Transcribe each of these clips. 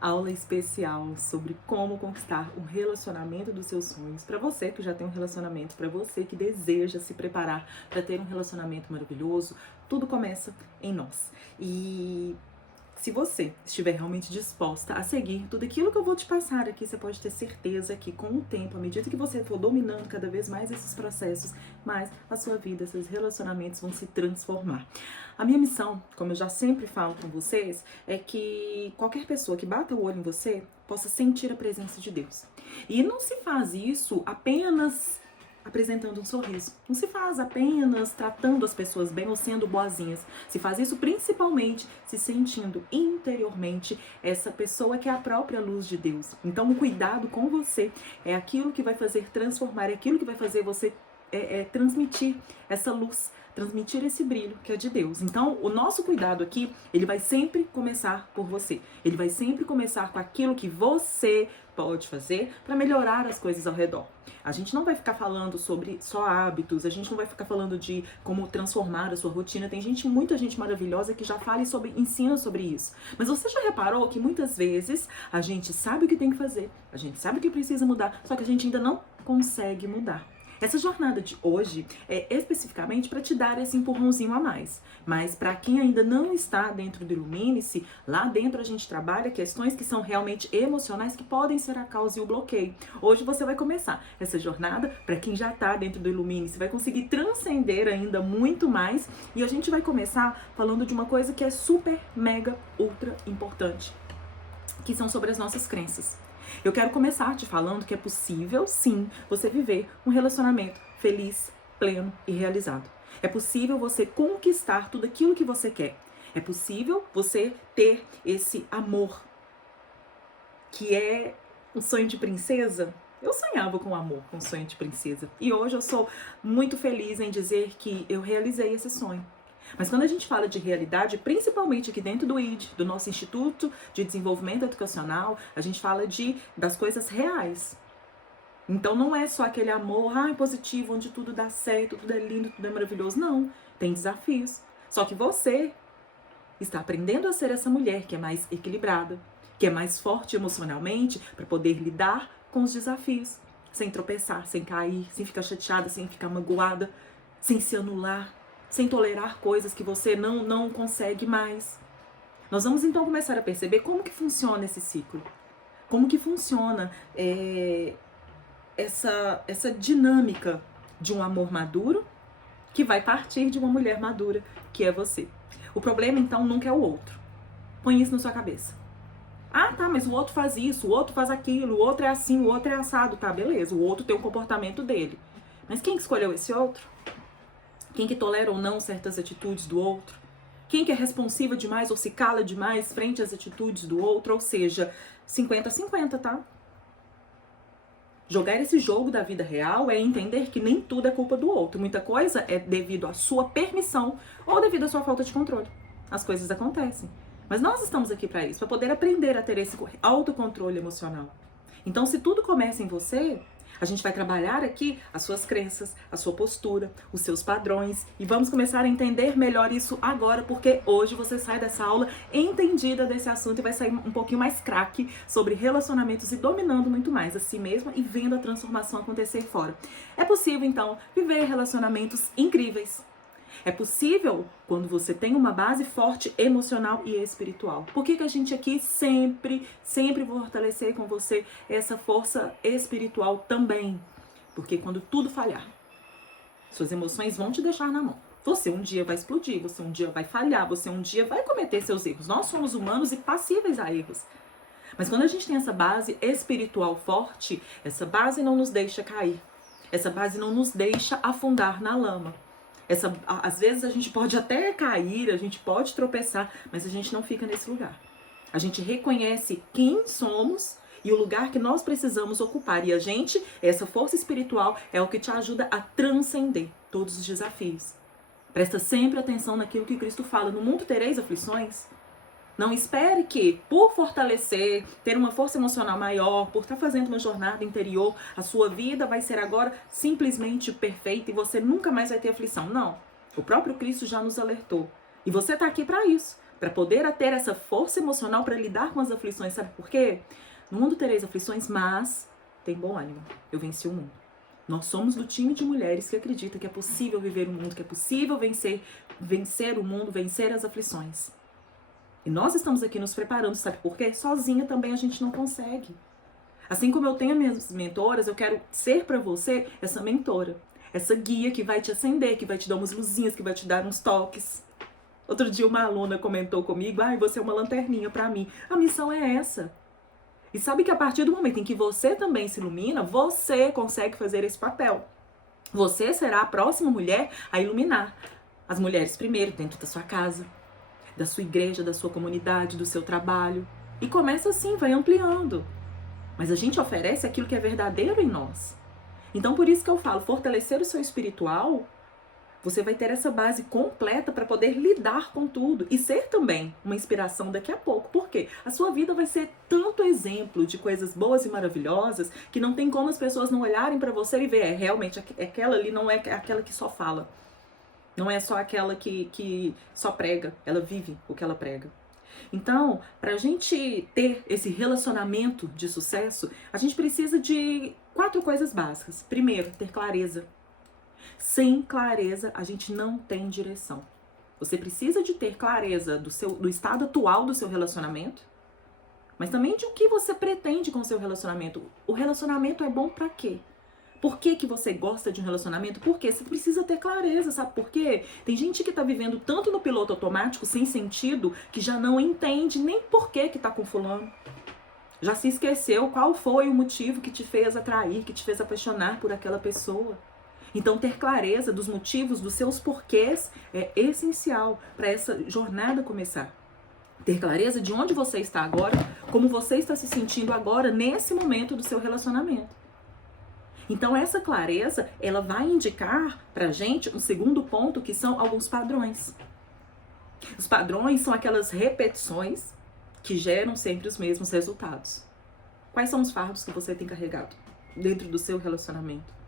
aula especial sobre como conquistar um relacionamento dos seus sonhos. Para você que já tem um relacionamento, para você que deseja se preparar para ter um relacionamento maravilhoso, tudo começa em nós. E se você estiver realmente disposta a seguir tudo aquilo que eu vou te passar aqui, você pode ter certeza que com o tempo, à medida que você for dominando cada vez mais esses processos, mais a sua vida, seus relacionamentos vão se transformar. A minha missão, como eu já sempre falo com vocês, é que qualquer pessoa que bata o olho em você possa sentir a presença de Deus. E não se faz isso apenas apresentando um sorriso. Não se faz apenas tratando as pessoas bem ou sendo boazinhas. Se faz isso principalmente se sentindo interiormente essa pessoa que é a própria luz de Deus. Então o cuidado com você é aquilo que vai fazer transformar, é aquilo que vai fazer você transmitir essa luz, transmitir esse brilho que é de Deus. Então, o nosso cuidado aqui, ele vai sempre começar por você. Ele vai sempre começar com aquilo que você pode fazer para melhorar as coisas ao redor. A gente não vai ficar falando sobre só hábitos, a gente não vai ficar falando de como transformar a sua rotina. Tem muita gente maravilhosa que já fala e ensina sobre isso. Mas você já reparou que muitas vezes a gente sabe o que tem que fazer, a gente sabe o que precisa mudar, só que a gente ainda não consegue mudar. Essa jornada de hoje é especificamente para te dar esse empurrãozinho a mais. Mas para quem ainda não está dentro do Ilumine-se, lá dentro a gente trabalha questões que são realmente emocionais, que podem ser a causa e o bloqueio. Hoje você vai começar essa jornada para quem já está dentro do Ilumine-se, vai conseguir transcender ainda muito mais. E a gente vai começar falando de uma coisa que é super, mega, ultra importante, que são sobre as nossas crenças. Eu quero começar te falando que é possível, sim, você viver um relacionamento feliz, pleno e realizado. É possível você conquistar tudo aquilo que você quer. É possível você ter esse amor, que é um sonho de princesa. Eu sonhava com amor, com um sonho de princesa. E hoje eu sou muito feliz em dizer que eu realizei esse sonho. Mas quando a gente fala de realidade, principalmente aqui dentro do ID, do nosso Instituto de Desenvolvimento Educacional, a gente fala das coisas reais. Então não é só aquele amor positivo, onde tudo dá certo, tudo é lindo, tudo é maravilhoso. Não, tem desafios. Só que você está aprendendo a ser essa mulher que é mais equilibrada, que é mais forte emocionalmente para poder lidar com os desafios, sem tropeçar, sem cair, sem ficar chateada, sem ficar magoada, sem se anular, sem tolerar coisas que você não consegue mais. Nós vamos então começar a perceber como que funciona esse ciclo. Como que funciona essa dinâmica de um amor maduro que vai partir de uma mulher madura, que é você. O problema então nunca é o outro. Põe isso na sua cabeça. Ah, tá, mas o outro faz isso, o outro faz aquilo, o outro é assim, o outro é assado. Tá, beleza, o outro tem o comportamento dele. Mas quem escolheu esse outro? Quem que tolera ou não certas atitudes do outro? Quem que é responsiva demais ou se cala demais frente às atitudes do outro? Ou seja, 50-50, tá? Jogar esse jogo da vida real é entender que nem tudo é culpa do outro. Muita coisa é devido à sua permissão ou devido à sua falta de controle. As coisas acontecem. Mas nós estamos aqui para isso, para poder aprender a ter esse autocontrole emocional. Então, se tudo começa em você, a gente vai trabalhar aqui as suas crenças, a sua postura, os seus padrões e vamos começar a entender melhor isso agora, porque hoje você sai dessa aula entendida desse assunto e vai sair um pouquinho mais craque sobre relacionamentos e dominando muito mais a si mesma e vendo a transformação acontecer fora. É possível, então, viver relacionamentos incríveis. É possível quando você tem uma base forte emocional e espiritual. Por que a gente aqui sempre fortalecer com você essa força espiritual também? Porque quando tudo falhar, suas emoções vão te deixar na mão. Você um dia vai explodir, você um dia vai falhar, você um dia vai cometer seus erros. Nós somos humanos e passíveis a erros. Mas quando a gente tem essa base espiritual forte, essa base não nos deixa cair. Essa base não nos deixa afundar na lama. Às vezes a gente pode até cair, a gente pode tropeçar, mas a gente não fica nesse lugar. A gente reconhece quem somos e o lugar que nós precisamos ocupar. E essa força espiritual é o que te ajuda a transcender todos os desafios. Presta sempre atenção naquilo que Cristo fala. No mundo tereis aflições. Não espere que, por fortalecer, ter uma força emocional maior, por estar fazendo uma jornada interior, a sua vida vai ser agora simplesmente perfeita e você nunca mais vai ter aflição. Não. O próprio Cristo já nos alertou. E você está aqui para isso, para poder ter essa força emocional para lidar com as aflições. Sabe por quê? No mundo tereis aflições, mas tem bom ânimo. Eu venci o mundo. Nós somos do time de mulheres que acredita que é possível viver o mundo, que é possível vencer o mundo, vencer as aflições. E nós estamos aqui nos preparando, sabe por quê? Sozinha também a gente não consegue. Assim como eu tenho minhas mentoras, eu quero ser para você essa mentora. Essa guia que vai te acender, que vai te dar umas luzinhas, que vai te dar uns toques. Outro dia uma aluna comentou comigo, você é uma lanterninha para mim. A missão é essa. E sabe que a partir do momento em que você também se ilumina, você consegue fazer esse papel. Você será a próxima mulher a iluminar as mulheres primeiro, dentro da sua casa, da sua igreja, da sua comunidade, do seu trabalho. E começa assim, vai ampliando. Mas a gente oferece aquilo que é verdadeiro em nós. Então por isso que eu falo, fortalecer o seu espiritual, você vai ter essa base completa para poder lidar com tudo e ser também uma inspiração daqui a pouco. Por quê? A sua vida vai ser tanto exemplo de coisas boas e maravilhosas que não tem como as pessoas não olharem para você e ver, realmente, aquela ali não é aquela que só fala. Não é só aquela que só prega, ela vive o que ela prega. Então, para a gente ter esse relacionamento de sucesso, a gente precisa de 4 coisas básicas. Primeiro, ter clareza. Sem clareza, a gente não tem direção. Você precisa de ter clareza do estado atual do seu relacionamento, mas também de o que você pretende com o seu relacionamento. O relacionamento é bom para quê? Por que você gosta de um relacionamento? Por quê? Você precisa ter clareza, sabe por quê? Tem gente que tá vivendo tanto no piloto automático, sem sentido, que já não entende nem por que tá com fulano. Já se esqueceu qual foi o motivo que te fez atrair, que te fez apaixonar por aquela pessoa. Então, ter clareza dos motivos, dos seus porquês é essencial para essa jornada começar. Ter clareza de onde você está agora, como você está se sentindo agora, nesse momento do seu relacionamento. Então, essa clareza, ela vai indicar pra gente um segundo ponto, que são alguns padrões. Os padrões são aquelas repetições que geram sempre os mesmos resultados. Quais são os fardos que você tem carregado dentro do seu relacionamento?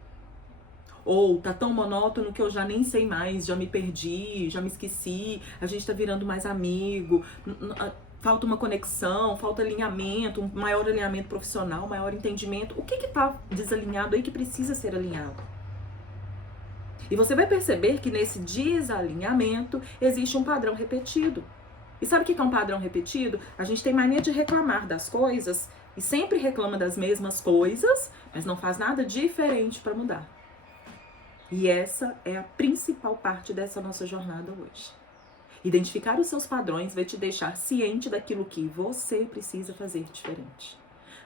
Ou tá tão monótono que eu já nem sei mais, já me perdi, já me esqueci, a gente tá virando mais amigo, falta uma conexão, falta alinhamento, um maior alinhamento profissional, maior entendimento. O que tá desalinhado aí que precisa ser alinhado? E você vai perceber que nesse desalinhamento existe um padrão repetido. E sabe o que é um padrão repetido? A gente tem mania de reclamar das coisas e sempre reclama das mesmas coisas, mas não faz nada diferente para mudar. E essa é a principal parte dessa nossa jornada hoje. Identificar os seus padrões vai te deixar ciente daquilo que você precisa fazer diferente.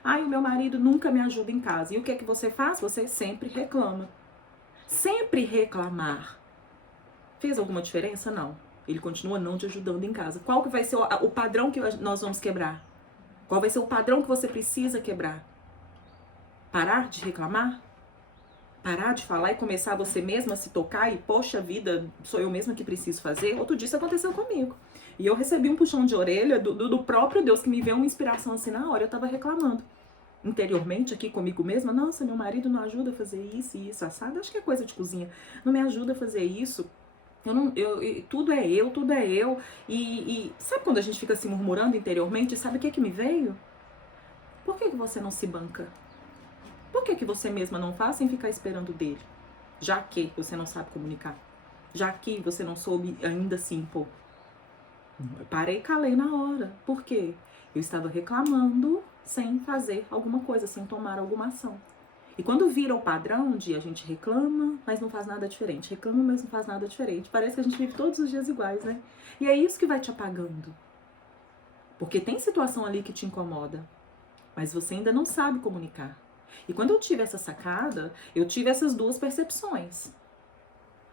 O meu marido nunca me ajuda em casa. E o que é que você faz? Você sempre reclama. Sempre reclamar. Fez alguma diferença? Não. Ele continua não te ajudando em casa. Qual que vai ser o padrão que nós vamos quebrar? Qual vai ser o padrão que você precisa quebrar? Parar de reclamar? Parar de falar e começar você mesma a se tocar e, poxa vida, sou eu mesma que preciso fazer? Outro dia isso aconteceu comigo. E eu recebi um puxão de orelha do próprio Deus, que me veio uma inspiração assim na hora. Eu tava reclamando interiormente aqui comigo mesma. Nossa, meu marido não ajuda a fazer isso e isso, assado. Acho que é coisa de cozinha. Não me ajuda a fazer isso. Tudo é eu. E sabe quando a gente fica se murmurando interiormente? Sabe o que me veio? Por que você não se banca? Por que você mesma não faz sem ficar esperando dele? Já que você não sabe comunicar. Já que você não soube ainda se impor. Eu parei e calei na hora. Por quê? Eu estava reclamando sem fazer alguma coisa, sem tomar alguma ação. E quando vira o padrão de a gente reclama, mas não faz nada diferente. Reclama, mas não faz nada diferente. Parece que a gente vive todos os dias iguais, né? E é isso que vai te apagando. Porque tem situação ali que te incomoda, mas você ainda não sabe comunicar. E quando eu tive essa sacada, eu tive essas 2 percepções.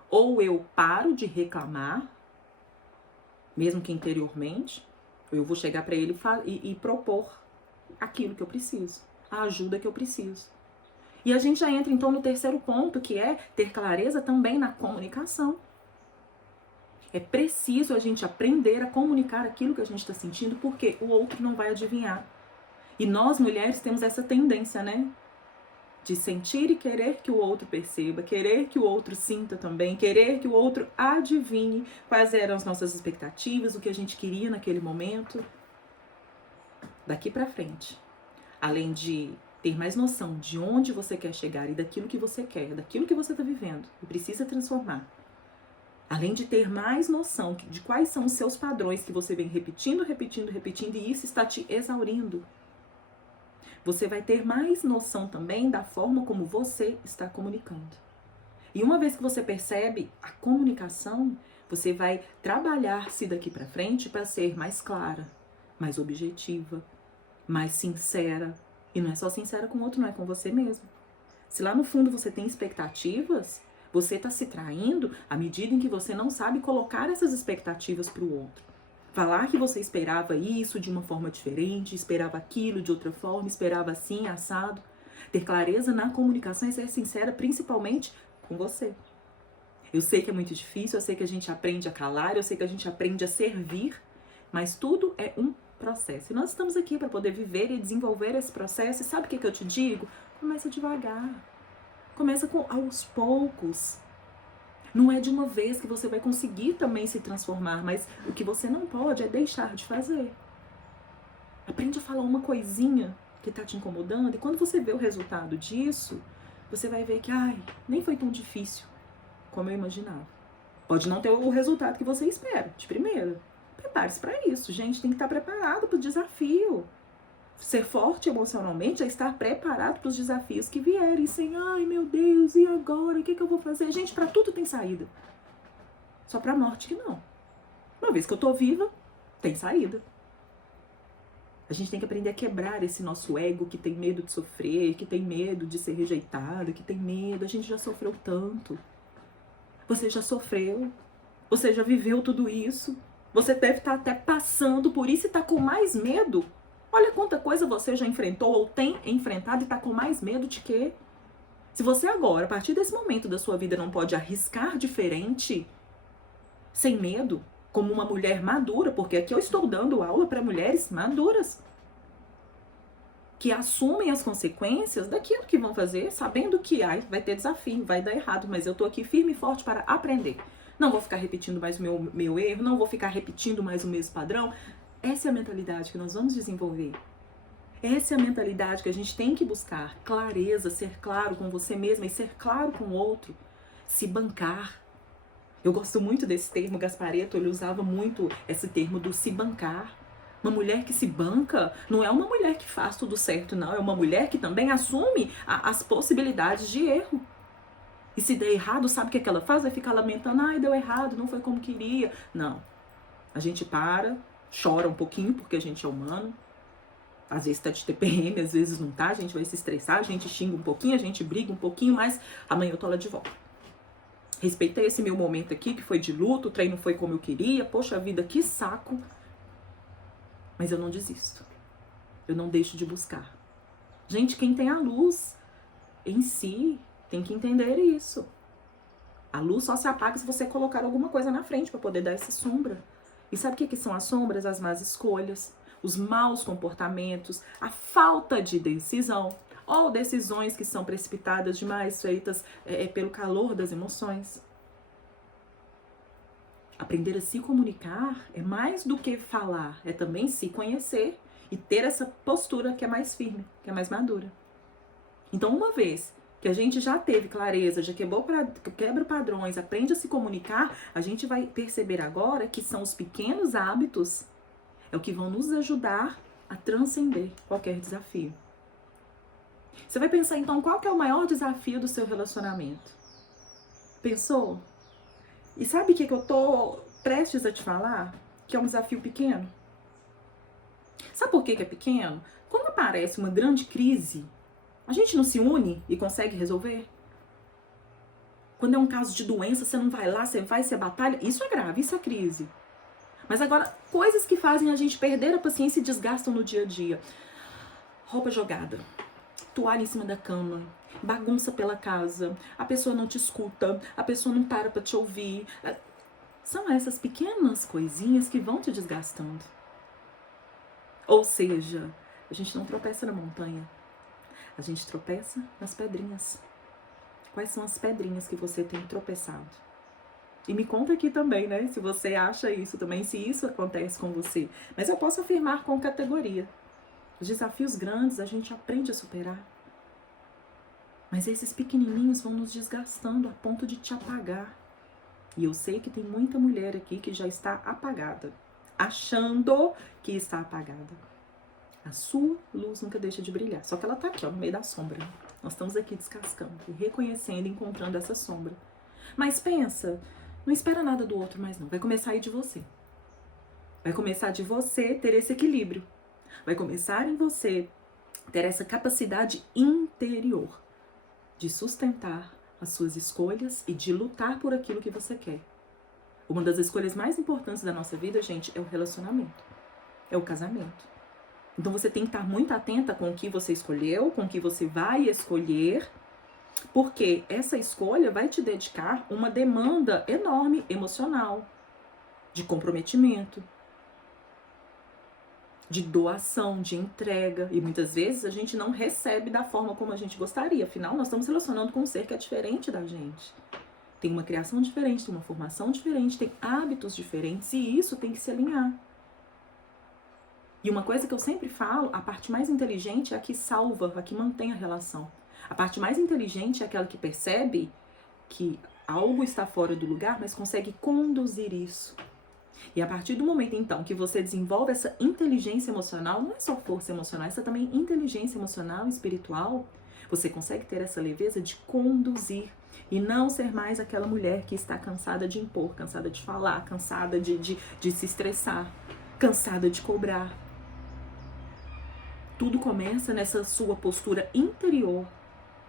Ou eu paro de reclamar, mesmo que interiormente, ou eu vou chegar para ele e propor aquilo que eu preciso, a ajuda que eu preciso. E a gente já entra então no terceiro ponto, que é ter clareza também na comunicação. É preciso a gente aprender a comunicar aquilo que a gente está sentindo, porque o outro não vai adivinhar. E nós, mulheres, temos essa tendência, né? de sentir e querer que o outro perceba, querer que o outro sinta também, querer que o outro adivinhe quais eram as nossas expectativas, o que a gente queria naquele momento. Daqui pra frente, além de ter mais noção de onde você quer chegar e daquilo que você quer, daquilo que você está vivendo e precisa transformar, além de ter mais noção de quais são os seus padrões que você vem repetindo, e isso está te exaurindo, você vai ter mais noção também da forma como você está comunicando. E uma vez que você percebe a comunicação, você vai trabalhar-se daqui para frente para ser mais clara, mais objetiva, mais sincera. E não é só sincera com o outro, não é com você mesmo. Se lá no fundo você tem expectativas, você está se traindo à medida em que você não sabe colocar essas expectativas para o outro. Falar que você esperava isso de uma forma diferente, esperava aquilo de outra forma, esperava assim, assado. Ter clareza na comunicação e ser sincera, principalmente com você. Eu sei que é muito difícil, eu sei que a gente aprende a calar, eu sei que a gente aprende a servir, mas tudo é um processo. E nós estamos aqui para poder viver e desenvolver esse processo. E sabe o que eu te digo? Começa devagar. Começa aos poucos. Não é de uma vez que você vai conseguir também se transformar, mas o que você não pode é deixar de fazer. Aprende a falar uma coisinha que está te incomodando e quando você vê o resultado disso, você vai ver que, nem foi tão difícil como eu imaginava. Pode não ter o resultado que você espera, de primeira. Prepare-se para isso, gente, tem que estar preparado para o desafio. Ser forte emocionalmente é estar preparado para os desafios que vierem, sem, meu Deus, e agora? O que eu vou fazer? Gente, para tudo tem saída. Só para a morte que não. Uma vez que eu tô viva, tem saída. A gente tem que aprender a quebrar esse nosso ego que tem medo de sofrer, que tem medo de ser rejeitado, que tem medo. A gente já sofreu tanto. Você já sofreu. Você já viveu tudo isso. Você deve estar até passando por isso e tá com mais medo. Olha quanta coisa você já enfrentou ou tem enfrentado e tá com mais medo de quê? Se você agora, a partir desse momento da sua vida, não pode arriscar diferente, sem medo, como uma mulher madura, porque aqui eu estou dando aula para mulheres maduras, que assumem as consequências daquilo que vão fazer, sabendo que vai ter desafio, vai dar errado, mas eu tô aqui firme e forte para aprender. Não vou ficar repetindo mais o meu erro, não vou ficar repetindo mais o mesmo padrão. Essa é a mentalidade que nós vamos desenvolver. Essa é a mentalidade que a gente tem que buscar. Clareza, ser claro com você mesma e ser claro com o outro. Se bancar. Eu gosto muito desse termo, Gasparetto, ele usava muito esse termo do se bancar. Uma mulher que se banca não é uma mulher que faz tudo certo, não. É uma mulher que também assume as possibilidades de erro. E se der errado, sabe o que ela faz? Vai ficar lamentando, deu errado, não foi como queria. Não. A gente para, chora um pouquinho, porque a gente é humano. Às vezes tá de TPM, às vezes não tá, a gente vai se estressar, a gente xinga um pouquinho, a gente briga um pouquinho, mas amanhã eu tô lá de volta. Respeitei esse meu momento aqui, que foi de luto, o treino foi como eu queria, poxa vida, que saco. Mas eu não desisto. Eu não deixo de buscar. Gente, quem tem a luz em si tem que entender isso. A luz só se apaga se você colocar alguma coisa na frente para poder dar essa sombra. E sabe o que são as sombras? As más escolhas, os maus comportamentos, a falta de decisão, ou decisões que são precipitadas demais, feitas pelo calor das emoções. Aprender a se comunicar é mais do que falar, é também se conhecer e ter essa postura que é mais firme, que é mais madura. Então, uma vez que a gente já teve clareza, já quebra padrões, aprende a se comunicar, a gente vai perceber agora que são os pequenos hábitos é o que vão nos ajudar a transcender qualquer desafio. Você vai pensar então qual que é o maior desafio do seu relacionamento? Pensou? E sabe o que eu tô prestes a te falar? Que é um desafio pequeno. Sabe por que é pequeno? Quando aparece uma grande crise, a gente não se une e consegue resolver? Quando é um caso de doença, você não vai lá, você batalha. Isso é grave, isso é crise. Mas agora, coisas que fazem a gente perder a paciência e desgastam no dia a dia. Roupa jogada, toalha em cima da cama, bagunça pela casa, a pessoa não te escuta, a pessoa não para pra te ouvir. São essas pequenas coisinhas que vão te desgastando. Ou seja, a gente não tropeça na montanha. A gente tropeça nas pedrinhas. Quais são as pedrinhas que você tem tropeçado? E me conta aqui também, né? Se você acha isso também, se isso acontece com você. Mas eu posso afirmar com categoria. Os desafios grandes a gente aprende a superar. Mas esses pequenininhos vão nos desgastando a ponto de te apagar. E eu sei que tem muita mulher aqui que já está apagada, achando que está apagada. A sua luz nunca deixa de brilhar. Só que ela está aqui, ó, no meio da sombra. Nós estamos aqui descascando, reconhecendo, encontrando essa sombra. Mas pensa, não espera nada do outro mais não. Vai começar aí de você. Vai começar de você ter esse equilíbrio. Vai começar em você ter essa capacidade interior de sustentar as suas escolhas e de lutar por aquilo que você quer. Uma das escolhas mais importantes da nossa vida, gente, é o relacionamento. É o casamento. Então você tem que estar muito atenta com o que você escolheu, com o que você vai escolher, porque essa escolha vai te dedicar uma demanda enorme emocional, de comprometimento, de doação, de entrega. E muitas vezes a gente não recebe da forma como a gente gostaria. Afinal, nós estamos relacionando com um ser que é diferente da gente. Tem uma criação diferente, tem uma formação diferente, tem hábitos diferentes e isso tem que se alinhar. E uma coisa que eu sempre falo, a parte mais inteligente é a que salva, a que mantém a relação. A parte mais inteligente é aquela que percebe que algo está fora do lugar, mas consegue conduzir isso. E a partir do momento, então, que você desenvolve essa inteligência emocional, não é só força emocional, essa também inteligência emocional e espiritual, você consegue ter essa leveza de conduzir e não ser mais aquela mulher que está cansada de impor, cansada de falar, cansada de se estressar, cansada de cobrar. Tudo começa nessa sua postura interior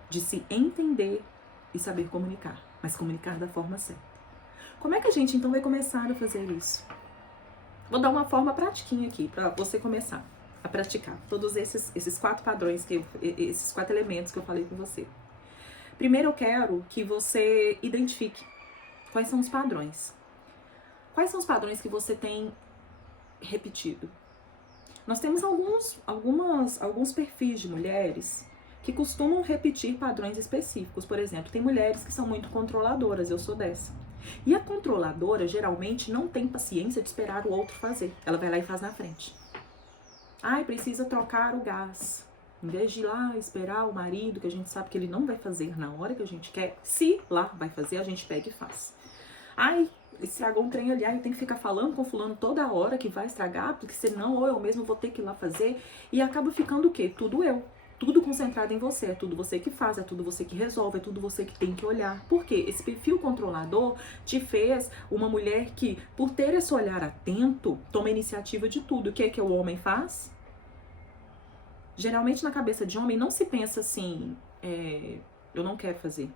de se entender e saber comunicar, mas comunicar da forma certa. Como é que a gente então vai começar a fazer isso? Vou dar uma forma pratiquinha aqui para você começar a praticar todos esses 4 padrões, esses 4 elementos que eu falei com você. Primeiro eu quero que você identifique quais são os padrões. Quais são os padrões que você tem repetido? Nós temos alguns perfis de mulheres que costumam repetir padrões específicos. Por exemplo, tem mulheres que são muito controladoras, eu sou dessa. E a controladora geralmente não tem paciência de esperar o outro fazer. Ela vai lá e faz na frente. Ai, precisa trocar o gás. Em vez de ir lá esperar o marido, que a gente sabe que ele não vai fazer na hora que a gente quer, se lá vai fazer, a gente pega e faz. Ai, estragou um trem ali, ai, eu tenho que ficar falando com fulano toda hora que vai estragar, porque senão ou eu mesmo vou ter que ir lá fazer. E acaba ficando o quê? Tudo eu. Tudo concentrado em você, é tudo você que faz, é tudo você que resolve, é tudo você que tem que olhar. Por quê? Esse perfil controlador te fez uma mulher que, por ter esse olhar atento, toma iniciativa de tudo. O que é que o homem faz? Geralmente na cabeça de homem não se pensa assim, eu não quero fazer.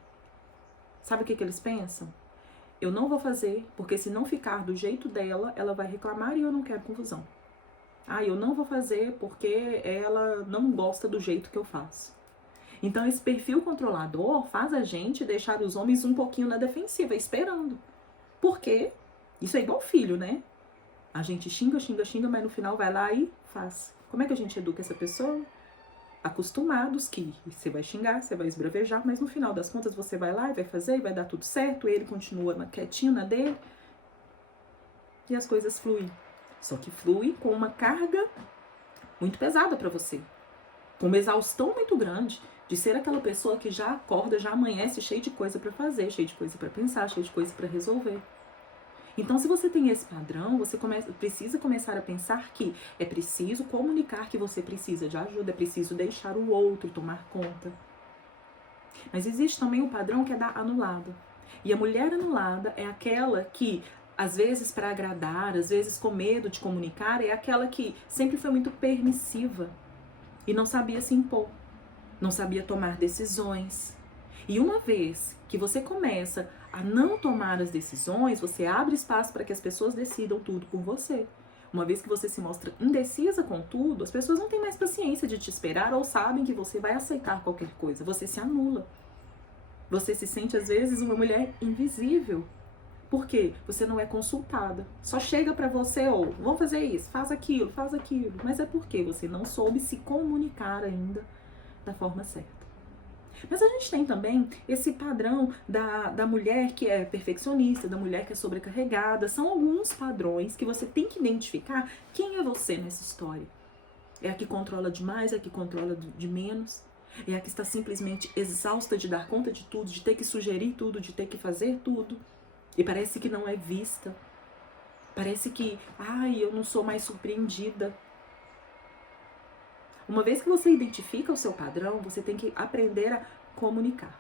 Sabe o que eles pensam? Eu não vou fazer, porque se não ficar do jeito dela, ela vai reclamar e eu não quero confusão. Ah, eu não vou fazer porque ela não gosta do jeito que eu faço. Então, esse perfil controlador faz a gente deixar os homens um pouquinho na defensiva, esperando. Porque isso é igual filho, né? A gente xinga, mas no final vai lá e faz. Como é que a gente educa essa pessoa? Acostumados que você vai xingar, você vai esbravejar, mas no final das contas você vai lá e vai fazer, e vai dar tudo certo, ele continua quietinho na dele e as coisas fluem. Só que flui com uma carga muito pesada para você. Com uma exaustão muito grande de ser aquela pessoa que já acorda, já amanhece cheio de coisa para fazer, cheio de coisa para pensar, cheio de coisa para resolver. Então, se você tem esse padrão, você precisa começar a pensar que é preciso comunicar que você precisa de ajuda, é preciso deixar o outro tomar conta. Mas existe também o padrão que é da anulada. E a mulher anulada é aquela que, às vezes para agradar, às vezes com medo de comunicar, é aquela que sempre foi muito permissiva e não sabia se impor, não sabia tomar decisões. E uma vez que você começa a não tomar as decisões, você abre espaço para que as pessoas decidam tudo por você. Uma vez que você se mostra indecisa com tudo, as pessoas não têm mais paciência de te esperar ou sabem que você vai aceitar qualquer coisa. Você se anula. Você se sente, às vezes, uma mulher invisível. Por quê? Você não é consultada. Só chega pra você, ou vamos fazer isso, faz aquilo. Mas é porque você não soube se comunicar ainda da forma certa. Mas a gente tem também esse padrão da mulher que é perfeccionista, da mulher que é sobrecarregada. São alguns padrões que você tem que identificar quem é você nessa história. É a que controla demais, é a que controla de menos, é a que está simplesmente exausta de dar conta de tudo, de ter que sugerir tudo, de ter que fazer tudo, e parece que não é vista. Parece que, eu não sou mais surpreendida. Uma vez que você identifica o seu padrão, você tem que aprender a comunicar.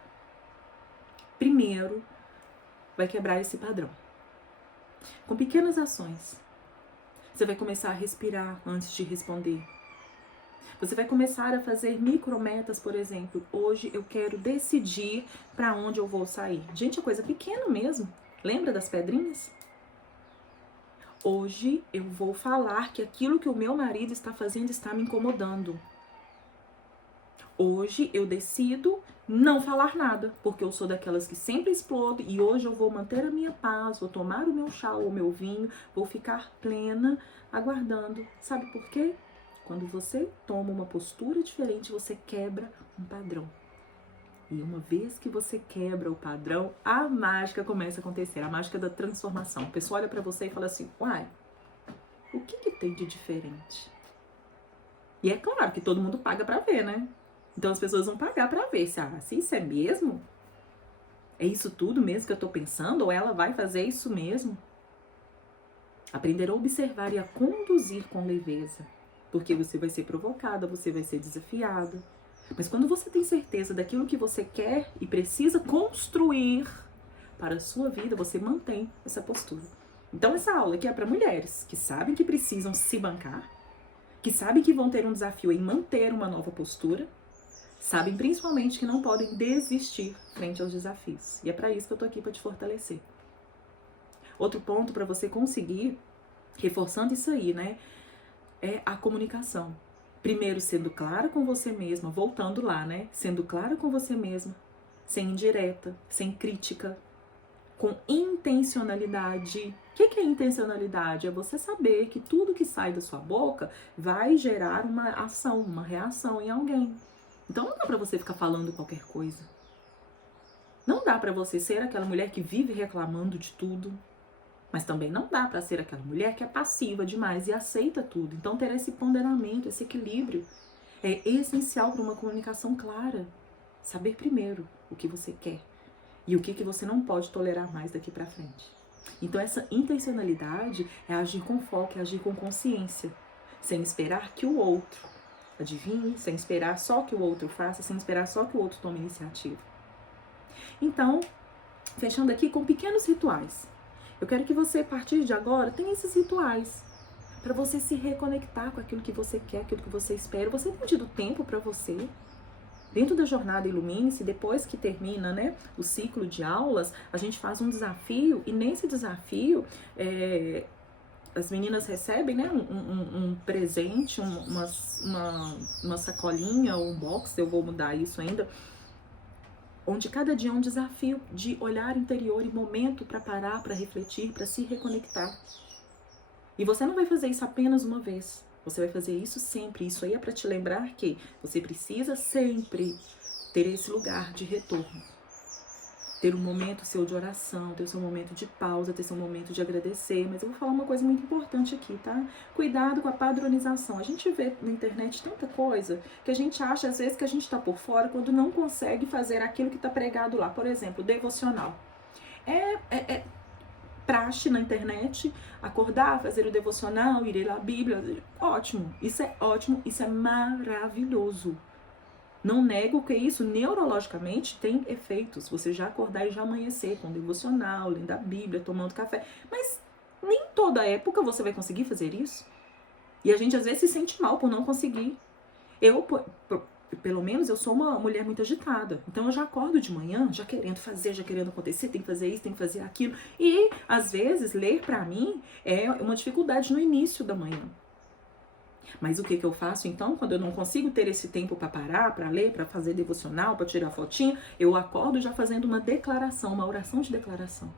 Primeiro, vai quebrar esse padrão. Com pequenas ações. Você vai começar a respirar antes de responder. Você vai começar a fazer micrometas, por exemplo. Hoje eu quero decidir para onde eu vou sair. Gente, é coisa pequena mesmo. Lembra das pedrinhas? Hoje eu vou falar que aquilo que o meu marido está fazendo está me incomodando. Hoje eu decido não falar nada, porque eu sou daquelas que sempre explodo e hoje eu vou manter a minha paz, vou tomar o meu chá ou o meu vinho, vou ficar plena, aguardando. Sabe por quê? Quando você toma uma postura diferente, você quebra um padrão. E uma vez que você quebra o padrão, a mágica começa a acontecer, a mágica da transformação. A pessoa olha pra você e fala assim, uai, o que tem de diferente? E é claro que todo mundo paga pra ver, né? Então as pessoas vão pagar pra ver se isso é mesmo? É isso tudo mesmo que eu tô pensando? Ou ela vai fazer isso mesmo? Aprender a observar e a conduzir com leveza. Porque você vai ser provocada, você vai ser desafiada. Mas quando você tem certeza daquilo que você quer e precisa construir para a sua vida, você mantém essa postura. Então essa aula aqui é para mulheres que sabem que precisam se bancar, que sabem que vão ter um desafio em manter uma nova postura, sabem principalmente que não podem desistir frente aos desafios. E é para isso que eu tô aqui, para te fortalecer. Outro ponto para você conseguir, reforçando isso aí, né, é a comunicação. Primeiro, sendo clara com você mesma, voltando lá, né? Sendo clara com você mesma, sem indireta, sem crítica, com intencionalidade. O que é intencionalidade? É você saber que tudo que sai da sua boca vai gerar uma ação, uma reação em alguém. Então não dá pra você ficar falando qualquer coisa. Não dá pra você ser aquela mulher que vive reclamando de tudo. Mas também não dá para ser aquela mulher que é passiva demais e aceita tudo. Então ter esse ponderamento, esse equilíbrio é essencial para uma comunicação clara. Saber primeiro o que você quer e o que você não pode tolerar mais daqui para frente. Então essa intencionalidade é agir com foco, é agir com consciência, sem esperar que o outro adivinhe, sem esperar só que o outro faça, sem esperar só que o outro tome iniciativa. Então, fechando aqui com pequenos rituais. Eu quero que você, a partir de agora, tenha esses rituais para você se reconectar com aquilo que você quer, aquilo que você espera. Você tem tido tempo para você? Dentro da jornada Ilumine-se, depois que termina, né, o ciclo de aulas, a gente faz um desafio e nesse desafio as meninas recebem, né, um presente, uma sacolinha ou um box, eu vou mudar isso ainda, onde cada dia é um desafio de olhar interior e momento para parar, para refletir, para se reconectar. E você não vai fazer isso apenas uma vez. Você vai fazer isso sempre. Isso aí é para te lembrar que você precisa sempre ter esse lugar de retorno. Ter um momento seu de oração, ter seu momento de pausa, ter seu momento de agradecer. Mas eu vou falar uma coisa muito importante aqui, tá? Cuidado com a padronização. A gente vê na internet tanta coisa que a gente acha, às vezes, que a gente tá por fora quando não consegue fazer aquilo que tá pregado lá. Por exemplo, devocional. É praxe na internet, acordar, fazer o devocional, ir ler a Bíblia. Ótimo, isso é maravilhoso. Não nego que isso neurologicamente tem efeitos. Você já acordar e já amanhecer com devocional, lendo a Bíblia, tomando café. Mas nem toda época você vai conseguir fazer isso. E a gente às vezes se sente mal por não conseguir. Eu, pelo menos, eu sou uma mulher muito agitada. Então eu já acordo de manhã, já querendo fazer, já querendo acontecer, tem que fazer isso, tem que fazer aquilo. E às vezes ler pra mim é uma dificuldade no início da manhã. Mas o que eu faço então, quando eu não consigo ter esse tempo para parar, para ler, para fazer devocional, para tirar fotinha, eu acordo já fazendo uma declaração, uma oração de declaração.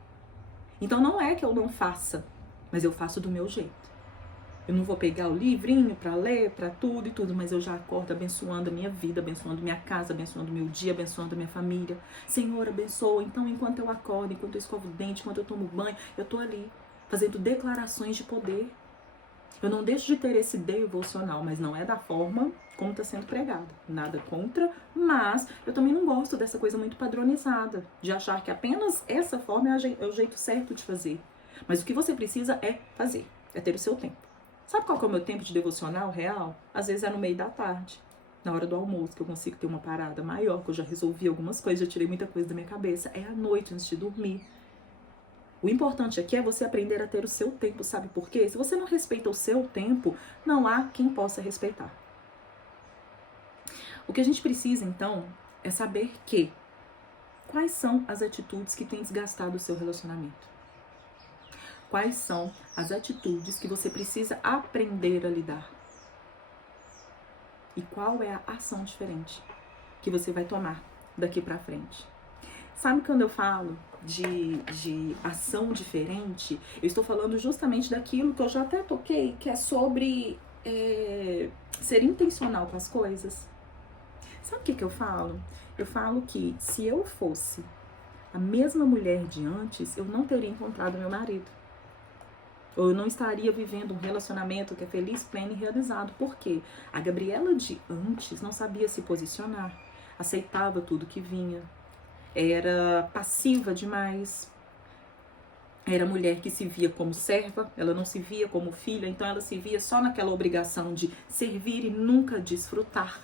Então não é que eu não faça, mas eu faço do meu jeito. Eu não vou pegar o livrinho para ler, para tudo e tudo, mas eu já acordo abençoando a minha vida, abençoando minha casa, abençoando meu dia, abençoando a minha família. Senhor, abençoa. Então, enquanto eu acordo, enquanto eu escovo o dente, enquanto eu tomo banho, eu tô ali fazendo declarações de poder. Eu não deixo de ter esse devocional, mas não é da forma como está sendo pregado. Nada contra, mas eu também não gosto dessa coisa muito padronizada, de achar que apenas essa forma é o jeito certo de fazer. Mas o que você precisa é fazer, é ter o seu tempo. Sabe qual que é o meu tempo de devocional real? Às vezes é no meio da tarde, na hora do almoço, que eu consigo ter uma parada maior, que eu já resolvi algumas coisas, já tirei muita coisa da minha cabeça. É à noite, antes de dormir. O importante aqui é você aprender a ter o seu tempo, sabe por quê? Se você não respeita o seu tempo, não há quem possa respeitar. O que a gente precisa, então, é saber quais são as atitudes que têm desgastado o seu relacionamento. Quais são as atitudes que você precisa aprender a lidar? E qual é a ação diferente que você vai tomar daqui pra frente? Sabe quando eu falo de ação diferente, eu estou falando justamente daquilo que eu já até toquei, que é sobre ser intencional com as coisas. Sabe o que eu falo? Eu falo que se eu fosse a mesma mulher de antes, eu não teria encontrado meu marido. Ou eu não estaria vivendo um relacionamento que é feliz, pleno e realizado. Por quê? A Gabriela de antes não sabia se posicionar, aceitava tudo que vinha, era passiva demais, era mulher que se via como serva, ela não se via como filha, então ela se via só naquela obrigação de servir e nunca desfrutar.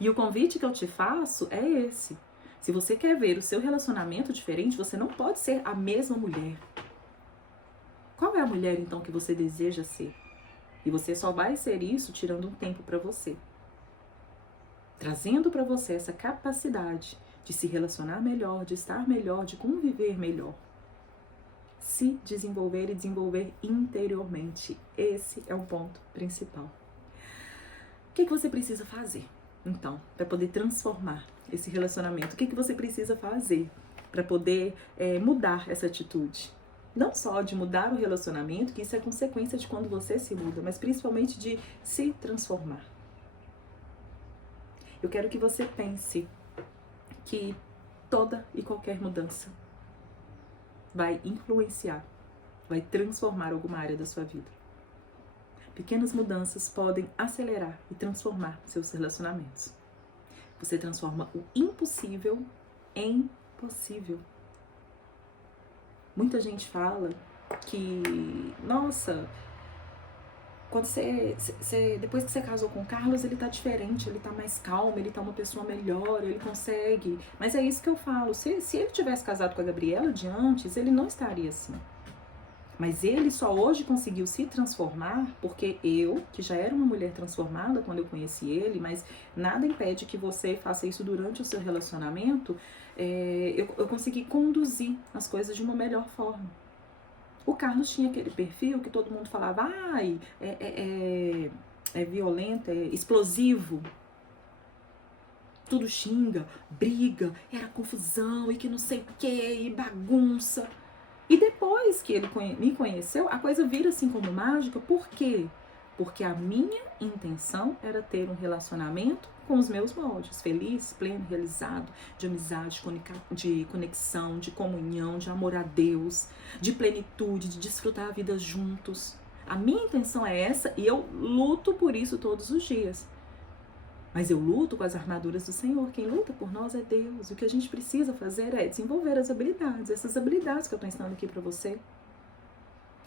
E o convite que eu te faço é esse. Se você quer ver o seu relacionamento diferente, você não pode ser a mesma mulher. Qual é a mulher, então, que você deseja ser? E você só vai ser isso tirando um tempo para você. Trazendo para você essa capacidade de se relacionar melhor, de estar melhor, de conviver melhor. Se desenvolver e desenvolver interiormente. Esse é o ponto principal. O que você precisa fazer, então, para poder transformar esse relacionamento? O que você precisa fazer para poder mudar essa atitude? Não só de mudar o relacionamento, que isso é consequência de quando você se muda, mas principalmente de se transformar. Eu quero que você pense que toda e qualquer mudança vai influenciar, vai transformar alguma área da sua vida. Pequenas mudanças podem acelerar e transformar seus relacionamentos. Você transforma o impossível em possível. Muita gente fala que, nossa, quando depois que você casou com o Carlos, ele tá diferente, ele tá mais calmo, ele tá uma pessoa melhor, ele consegue. Mas é isso que eu falo, se ele tivesse casado com a Gabriela de antes, ele não estaria assim. Mas ele só hoje conseguiu se transformar porque eu, que já era uma mulher transformada quando eu conheci ele, mas nada impede que você faça isso durante o seu relacionamento, eu consegui conduzir as coisas de uma melhor forma. O Carlos tinha aquele perfil que todo mundo falava, ai, é violento, é explosivo, tudo xinga, briga, era confusão e que não sei o que, e bagunça. E depois que ele me conheceu, a coisa vira assim como mágica. Por quê? Porque a minha intenção era ter um relacionamento com os meus moldes, feliz, pleno, realizado, de amizade, de conexão, de comunhão, de amor a Deus, de plenitude, de desfrutar a vida juntos. A minha intenção é essa e eu luto por isso todos os dias. Mas eu luto com as armaduras do Senhor. Quem luta por nós é Deus. O que a gente precisa fazer é desenvolver as habilidades. Essas habilidades que eu estou ensinando aqui para você.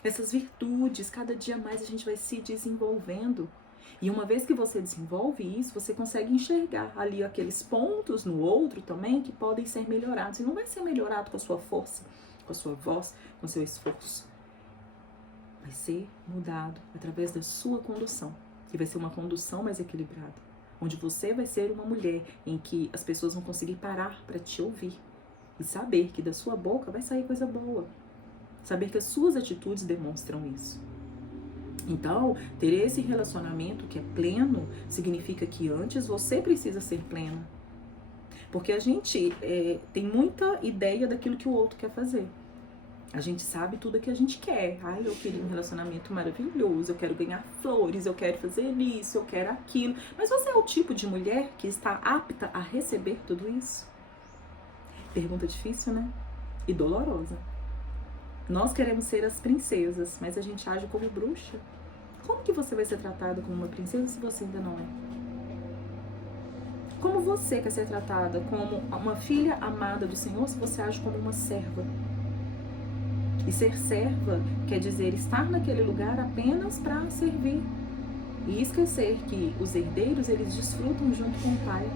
Essas virtudes. Cada dia mais a gente vai se desenvolvendo. E uma vez que você desenvolve isso, você consegue enxergar ali aqueles pontos no outro também que podem ser melhorados. E não vai ser melhorado com a sua força, com a sua voz, com o seu esforço. Vai ser mudado através da sua condução. E vai ser uma condução mais equilibrada. Onde você vai ser uma mulher em que as pessoas vão conseguir parar para te ouvir e saber que da sua boca vai sair coisa boa. Saber que as suas atitudes demonstram isso. Então, ter esse relacionamento que é pleno significa que antes você precisa ser plena. Porque a gente tem muita ideia daquilo que o outro quer fazer. A gente sabe tudo que a gente quer. Ai, eu queria um relacionamento maravilhoso, eu quero ganhar flores, eu quero fazer isso, eu quero aquilo. Mas você é o tipo de mulher que está apta a receber tudo isso? Pergunta difícil, né? E dolorosa. Nós queremos ser as princesas, mas a gente age como bruxa. Como que você vai ser tratada como uma princesa se você ainda não é? Como você quer ser tratada como uma filha amada do Senhor se você age como uma serva? E ser serva quer dizer estar naquele lugar apenas para servir. E esquecer que os herdeiros, eles desfrutam junto com o pai.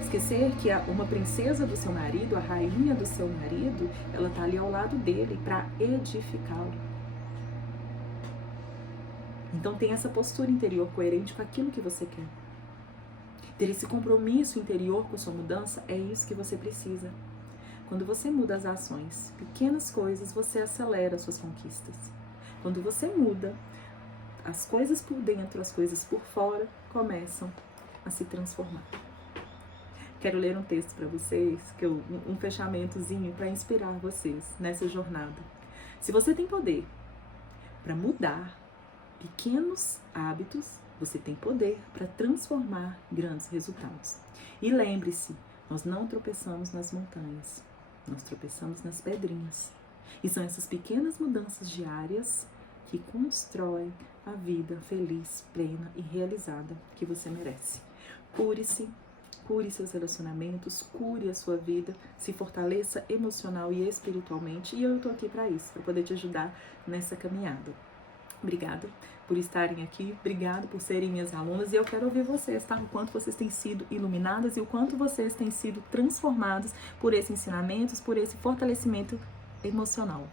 Esquecer que uma princesa do seu marido, a rainha do seu marido, ela está ali ao lado dele para edificá-lo. Então tem essa postura interior coerente com aquilo que você quer. Ter esse compromisso interior com a sua mudança, é isso que você precisa. Quando você muda as ações, pequenas coisas, você acelera as suas conquistas. Quando você muda, as coisas por dentro, as coisas por fora, começam a se transformar. Quero ler um texto para vocês, um fechamentozinho para inspirar vocês nessa jornada. Se você tem poder para mudar pequenos hábitos, você tem poder para transformar grandes resultados. E lembre-se, nós não tropeçamos nas montanhas, nós tropeçamos nas pedrinhas. E são essas pequenas mudanças diárias que constroem a vida feliz, plena e realizada que você merece. Cure-se, cure seus relacionamentos, cure a sua vida, se fortaleça emocional e espiritualmente. E eu estou aqui para isso, para poder te ajudar nessa caminhada. Obrigada por estarem aqui, obrigada por serem minhas alunas e eu quero ouvir vocês, tá? O quanto vocês têm sido iluminadas e o quanto vocês têm sido transformados por esses ensinamentos, por esse fortalecimento emocional.